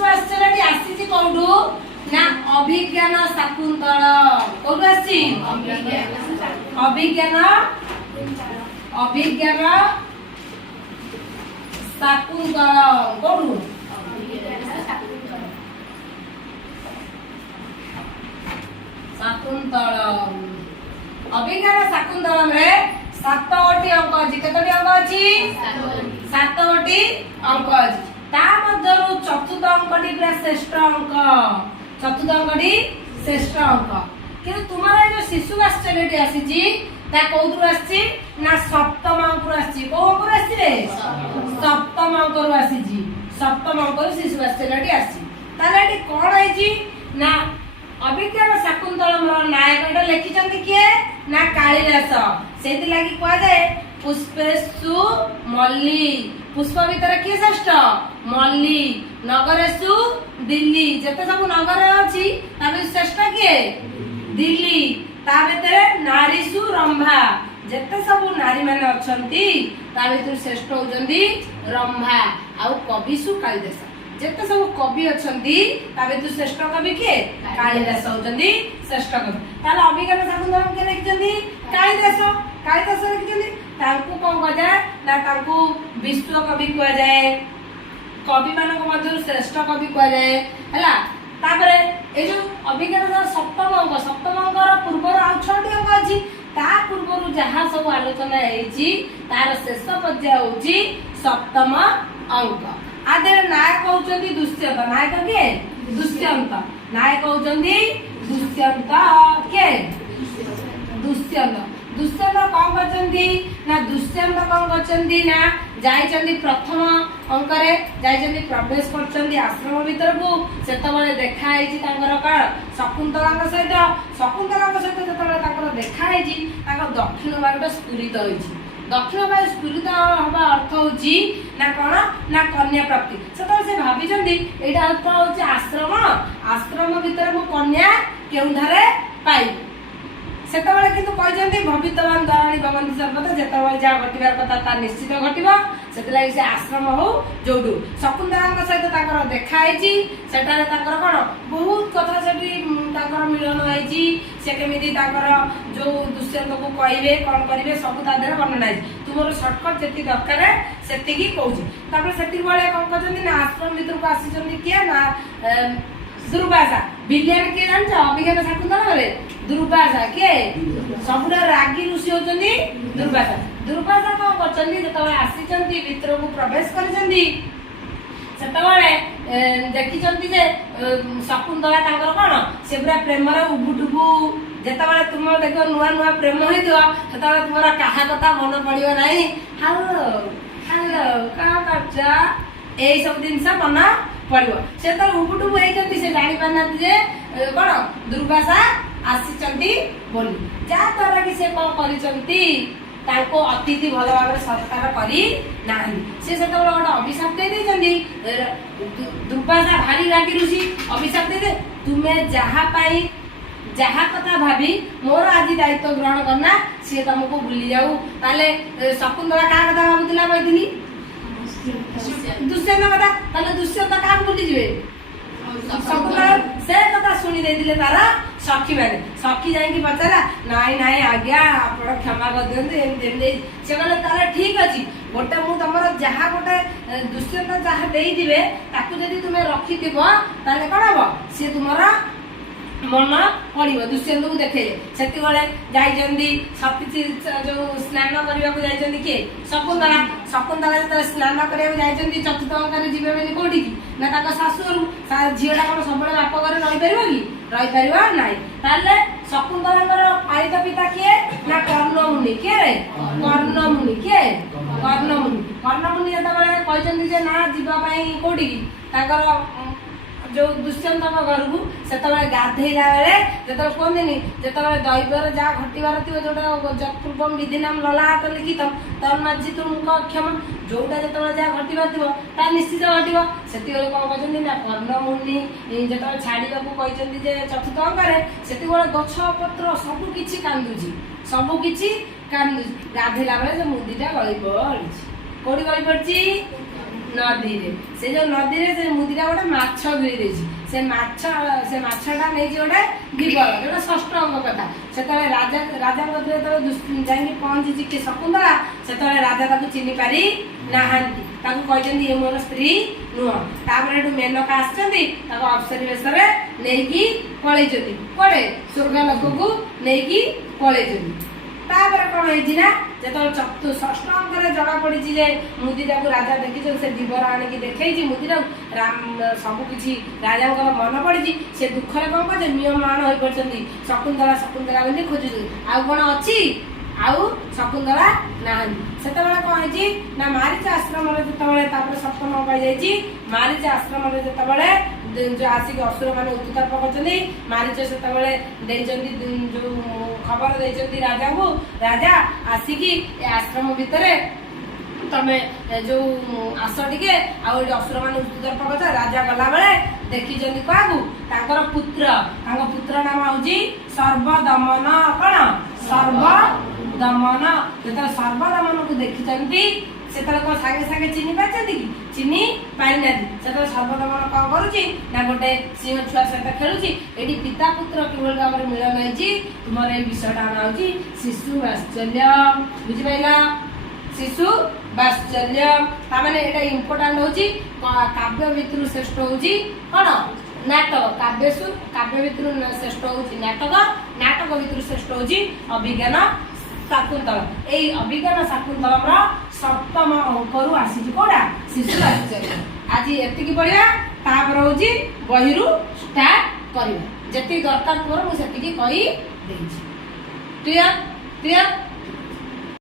शिशु आश्चर्य आसी कौटू ना अभिज्ञान शाकुंतल कौटू आसी अभिज्ञान अभिज्ञान शाकुंतल कौटू शाकुंतल अभिज्ञान शाकुंतलम रे 7टी अंक अछि केतोटी अंक अछि 7टी अंक अछि ता मध्यरु चतुर्थ अंकटी पूरा श्रेष्ठ अंक चतुर्थ अंकटी श्रेष्ठ अंक कि तुम्हारा जो शिशु आश्चर्यटी आसी जी ता कोउतरु आसी ना सप्तम अंकरु आसी को अंकरु आसी रे सप्तम अंकरु आसी जी सप्तम अंकरु शिशु आश्चर्यटी आसी ताले एटी कोन है जी ना अभिज्ञान शाकुंतलम नायकटा लिखिचंती किए ना कालिदास सेति लागि कोआ जाय पुष्पेषु मल्ली पुष्प भीतर किए श्रेष्ठ मल्ली नगरेषु दिल्ली जते सब नगर अछि ताबे श्रेष्ठ किए दिल्ली ता भीतर नारीषु रंभा जते सब नारी माने अछंती ता भीतर श्रेष्ठ होजंती रंभा आउ कविषु कालिदास जते सब कवि अछंती ता भीतर श्रेष्ठ कवि के कालिदास होजंती श्रेष्ठ कवि ताला अभिज्ञान शाकुंतलम के लिखजंती कालिदास कालिदास लिखजंती तांकु कोन कह जाय ना तांकु विश्व कवि कह जाय कवि मानक मध्य श्रेष्ठ कवि कह जाय हला तापरे ए जो अभिज्ञान सप्तम अंकर पूर्वर आ 6टी अंक अछि ता पूर्वरु जहा सब आलोचना हेछि तार शेष पर्याय होछि सप्तम अंक आदे नायक होचंती दुष्यंत नायक के दुष्यंत नायक होचंती दुष्यंत के दुष्यंत दुष्यंत कौन करचंती ना दुष्यंत कौन करचंती ना जाइचंती प्रथम अंकरे जाइचंती प्रवेश करचंती आश्रम भीतर को सेतबळे देखा आइची तांकर का शकुंतलाଙ୍କ सहित जेतबळे तांकर देखा आइची तांकर दक्षिण भागटा स्फुरित होइची दक्षिण भाग स्फुरित हवा अर्थ होची ना कोन ना कन्या प्राप्ति सेतबळे से भाबिचंती एटा अर्थ होची आश्रम भीतर को कन्या केउधारे पाई सेतबळे किंतु कहजंती भवितवान द्वाराणी भवन्ति सर्वदा जेतबळे जा घटिबार कथा ता निश्चित घटिबा सेतलाई से आश्रम हो जोडू शकुंतलाଙ୍କ सहित ताकर देखा आइची सेटारे ताकर कोन बहुत कथा सेठी ताकर मिलन आइची से केमिति ताकर जो दुष्यंत को कहबे कोन करिवे सब ता देर वर्णन आइची तुमरो शॉर्टकट जेति दरकार सेति की कहूची तापर सेति बळे कोन कहजंती ना आश्रम भीतर को आसीचंती किया ना दुर्वासा विज्ञान के जानछ अभिज्ञान शाकुंतलम रे दुर्वासा के सबुरा रागी ऋषि होचंती दुर्वासा कोन करचंती जेतबळे आसीचंती भीतर को प्रवेश करचंती सेतबळे देखिचंती जे शकुंतला तांकर कोन से पूरा प्रेम रे उबुटुबु जेतबळे तुम देखो नुवा नुवा प्रेम होइदियो सेतबळे तुमरा काहा कथा मन पडियो नाही हेलो का करछा ए सब दिन से मन पड़िबो से त उबुटुबु हेचंती से जानि पानाती जे कोन दुर्वासा आसीचंती बोली जा द्वारा कि से कोन करिचंती ताको अतिथि भलो भाबे सत्कार करी नाही से सेतबळे गोटे अभिशाप दे देचंती दुर्वासा भारी रागी ऋषि अभिशाप दे तुमे जहा पाई जहा कथा भाभी मोर आज दायित्व ग्रहण करना से तुमको भूली जाऊ ताले शकुंतला का कथा भाबुतिला मैथिली दुष्यंत कथा ताले दुष्यंत का भूली जिवे शकुंतला से कथा सुनी देथिले तारा सखी माने सखी जाई कि पचारा नाई नाई आज्ञा आपण क्षमा कर देंते एम से कहले तारा ठीक अछि गोटे मु तमर जहा गोटे दुष्यंत जहा देई दिबे ताकू जदी तुमे रखी दिबो ताले कोन हबो से तुमरा मन पड़िबो दुष्यंत को देखे सेति बळे जाइजंदी सती जो स्नान करबा को जाइजंदी के शकुंतला जते स्नान करबा जाइजंदी चतुर्थ अंकरे जीवे बेली कोठी की ना ताका सासुरु झियोडा कोन सबले बाप घरे रहि परिबो की रहि परिबो नाही ताले शकुंतलांकर पालित पिता के ना कर्णमुनि के रे कर्णमुनि जते बळे कहजंदी जे ना जीवा पई कोठी की ताकर जो दुष्यंत घर को सेतबळे गाधेला बेले जेतबळे कोनदिनी जेतबळे दैवर जा घटिबार थिबो जोटा जपूर्वम विधिनाम ललाट लिखितम तन्मज्जि तुमको क्षम जोटा जेतबळे जा घटिबार थिबो ता निश्चित घटिबो सेति बेले कोन कहजंदी ना कर्णमुनि जेतबळे छाडीबा को कहजंदी जे चतुर्थ अंकरे सेति बेले गछ पत्र सब किछि कांदुजी गाधेला बेले जे मुदीटा गळी पड़िछि कोडी गळी पड़छि ନଦୀରେ ସେ ଯୋଉ ନଦୀରେ ସେ ମୁଦିଟା ଗୋଟେ ମାଛ ଗିଳି ଦେଇଛି ସେ ମାଛଟା ନେଇଛି ଗୋଟେ ବିବର ଯୋଉଟା ଷଷ୍ଠ ଅଙ୍କ କଥା ସେତେବେଳେ ରାଜାଙ୍କ ଯେତେବେଳେ ଯାଇକି ପହଞ୍ଚିଛି କି ଶକୁନ୍ତଳା ସେତେବେଳେ ରାଜା ତାକୁ ଚିହ୍ନି ପାରି ନାହାନ୍ତି ତାକୁ କହିଛନ୍ତି ଇଏ ମୋର ସ୍ତ୍ରୀ ନୁହଁ ତାପରେ ଏଠୁ ମେନକା ଆସିଛନ୍ତି ତାକୁ ଅପ୍ସରୀ ବେଶରେ ନେଇକି ପଳେଇଛନ୍ତି କୁଆଡେ ସ୍ୱର୍ଗ ଲୋକକୁ ନେଇକି ପଳେଇଛନ୍ତି ତାପରେ କଣ ହେଇଛି ନା ଯେତେବେଳେ ଷଷ୍ଠ ଅଙ୍କରେ ଜଣା ପଡିଛି ଯେ ମୁଦିଟାକୁ ରାଜା ଦେଖିଛନ୍ତି ସେ ଦିବର ଆଣିକି ଦେଖେଇଛି ମୁଦିଟାକୁ ସବୁ କିଛି ରାଜାଙ୍କର ମନ ପଡିଛି ସେ ଦୁଃଖରେ କଣ କରୁছে ନିୟମାନ ହୋଇପଡିଛନ୍ତି ଶକୁନ୍ତଳା ଶକୁନ୍ତଳା ବୋଲି ଖୋଜୁଛନ୍ତି ଆଉ କଣ ଅଛି ଆଉ ଶକୁନ୍ତଳା ନାହାନ୍ତି ସେତେବେଳେ କଣ ହେଇଛି ନା ମାରିଚ ଆଶ୍ରମରେ ଯେତେବେଳେ ତାପରେ ସପ୍ତମ ପାଇଯାଇଛି ମାରିଚ ଆଶ୍ରମରେ ଯେତେବେଳେ ଆସିକି ଅସୁର ମାନେ ଉତ୍ତର୍ପ କରିଛନ୍ତି ମାରିଚ ସେତେବେଳେ ଦେଇଛନ୍ତି ଯୋଉ ଖବର ଦେଇଛନ୍ତି ରାଜାଙ୍କୁ ରାଜା ଆସିକି ଏ ଆଶ୍ରମ ଭିତରେ ତମେ ଯୋଉ ଆସ ଟିକେ ଆଉ ଏଠି ଅସୁର ମାନେ ଉତ୍ତର୍ପ କଥା ରାଜା ଗଲାବେଳେ ଦେଖିଛନ୍ତି କାହାକୁ ତାଙ୍କ ପୁତ୍ର ନାମ ହଉଛି ସର୍ବଦମନ କଣ ସର୍ବଦମନ ଯେତେବେଳେ ସର୍ବଦମନକୁ ଦେଖିଛନ୍ତି ସେତେବେଳେ କଣ ସାଙ୍ଗେ ସାଙ୍ଗେ ଚିହ୍ନି ପାରିଛନ୍ତି କି ଚିହ୍ନି ପାରିନାହାନ୍ତି ସେତେବେଳେ ସର୍ବଦମନ କଣ କରୁଛି ନା ଗୋଟେ ସିଂହ ଛୁଆ ସହିତ ଖେଳୁଛି ଏଠି ପିତା ପୁତ୍ର କିଭଳି ଭାବରେ ମିଳନ ହେଇଛି ତୁମର ଏଇ ବିଷୟଟା ଆଣା ହଉଛି ଶିଶୁ ବାତ୍ସଲ୍ୟ ବୁଝିପାରିଲ ଶିଶୁ ବାତ୍ସଲ୍ୟ ତାମାନେ ଏଇଟା ଇମ୍ପୋର୍ଟାଣ୍ଟ ହଉଛି କାବ୍ୟ ଭିତରୁ ଶ୍ରେଷ୍ଠ ହଉଛି କଣ ନାଟକ କାବ୍ୟ ଭିତରୁ ଶ୍ରେଷ୍ଠ ହଉଛି ନାଟକ ଭିତରୁ ଶ୍ରେଷ୍ଠ ହଉଛି ଅଭିଜ୍ଞାନ ଶାକୁନ୍ତଳ ଏଇ ଅଭିଜ୍ଞାନ ଶାକୁନ୍ତଳର ସପ୍ତମ ଅଙ୍କରୁ ଆସିଛି କୋଉଟା ଶିଶୁ ବାତ୍ସଲ୍ୟ ଆଜି ଏତିକି ପଢିବା ତାପରେ ହଉଛି ବହିରୁ ଷ୍ଟାର୍ଟ କରିବା ଯେତିକି ଦରକାର ମୋର ମୁଁ ସେତିକି କହି ଦେଇଛି କ୍ଲିୟର